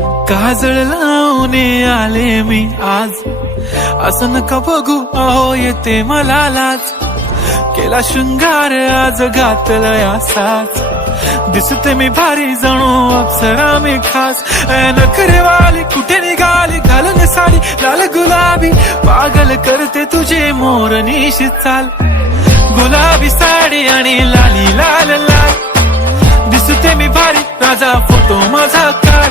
काजळ लावून आले मी आज, असं नका बघू अहो येते मला लाज. केला शृंगार आज घातलाय असाच, दिसते मी भारी जणू अप्सरा मी खास. नखरेवाली कुठे निघाली घालून साडी लाल गुलाबी, पागल करते तुझे मोरनीशी चाल. गुलाबी साडी आणि लाली लाल लाल, दिसते मी भारी राजा फोटो माझा काढ.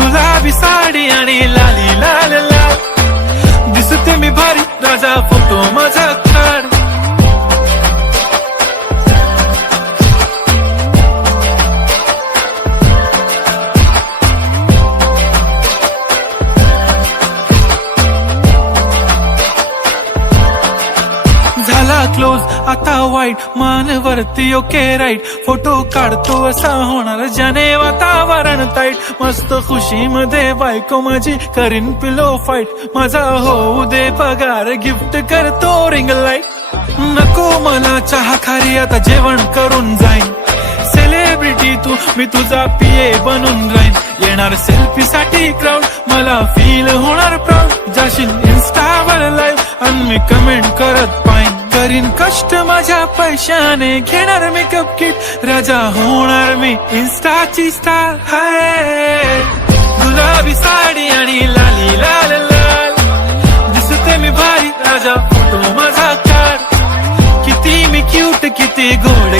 गुलाबी साडी आणि लाली लाल लाल, दिसते मी भारी राजा फोटो माझा काढ. झाला क्लोज आता वाईट, मानवरती ओके राईट. फोटो काढतो असा होणार ज्याने वातावरण ताईट. मस्त खुशी मध्ये बायको माझी करीन पिलो फाईट. माझा होऊ दे पगार गिफ्ट करतो रिंग लाईट. नको मला चहा खारी आता जेवण करून जाईन. सेलिब्रिटी तू मी तुझा पिये बनून राहीन. येणार सेल्फी साठी क्राऊड मला फील होणार प्राऊड. जाशील इन्स्टावर लाईव्ह आणि मी कमेंट करत पाहिन. करीन कष्ट माझ्या पैशाने घेणार मेकअप किट. राजा होणार मी इन्स्टाची स्टार. हाय गुलाबी साडी आणि लाली लाल लाल, दिसते मी भारी राजा फोटो माझा काढ. किती मी क्यूट किती गोड